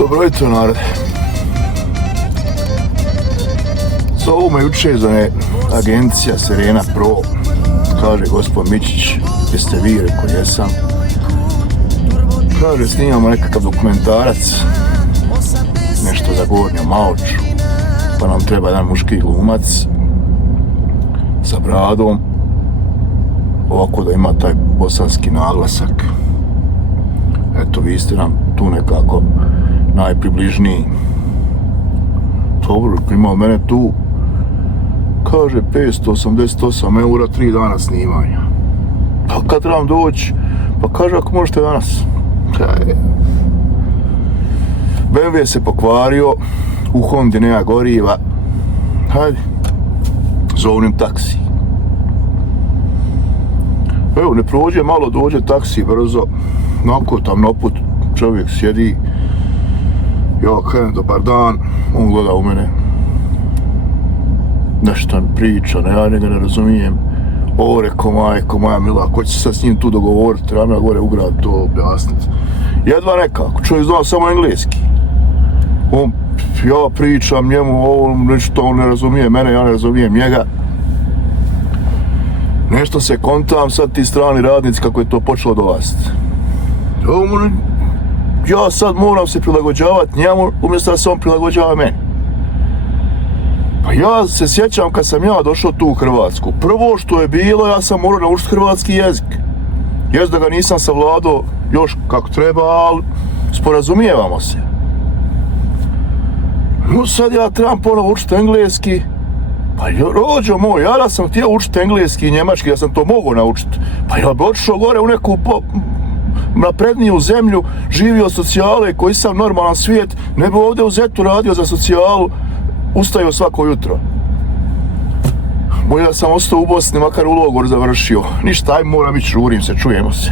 Dobro jutro, narode. Zovu me jučer za agencija Serena Pro. Kaže gospod Mičić, jeste vi? Rekao jesam. Kaže snimamo nekakav dokumentarac, nešto za Gornju Maoču, pa nam treba jedan muški glumac sa bradom, ovako da ima taj bosanski naglasak. Eto, vi ste nam tu nekako najpribližniji. Dobro, ima mene tu, kaže 588 eura, 3 dana snimanja. Pa kad trebam doći? Pa kaže ako možete danas. BMW se pokvario, u Hondi nema goriva. Hajde, zovnim taksi. Evo, ne prođe malo, dođe taksi brzo. Nako tam naput čovjek sjedi. Ja kažem dobar dan, on gleda u mene. Nešto priča, ja njega ne razumijem. O, reko moja mila, ko će se sad s njim tu dogovoriti, treba me gore u grad to objasniti. Jedva nekako, čovjek zna samo engleski. Ja pričam njemu ovo, nešto on ne razumije mene, ja ne razumijem njega. Nešto se kontam, sad ti strani radnici kako je to počelo dolaziti. Ja sad moram se prilagođavati njemu umjesto da se on prilagođava meni. Pa ja se sjećam kad sam ja došao tu u Hrvatsku. Prvo što je bilo, ja sam morao naučiti hrvatski jezik. Jest da ga nisam savladao još kako treba, ali sporazumijevamo se. No sad ja trebam ponovo učiti engleski. Pa rođo moj, ja da sam htio učiti engleski i njemački, da sam to mogao naučiti. Pa ja bi otišao gore u neku napredniju zemlju, živio socijale koji sam normalan svijet, ne bi ovdje u Zetu radio za socijalu, ustajao svako jutro. Bolje da sam ostao u Bosni, makar u logor završio. Ništa, aj moram ići, žurim se, čujemo se.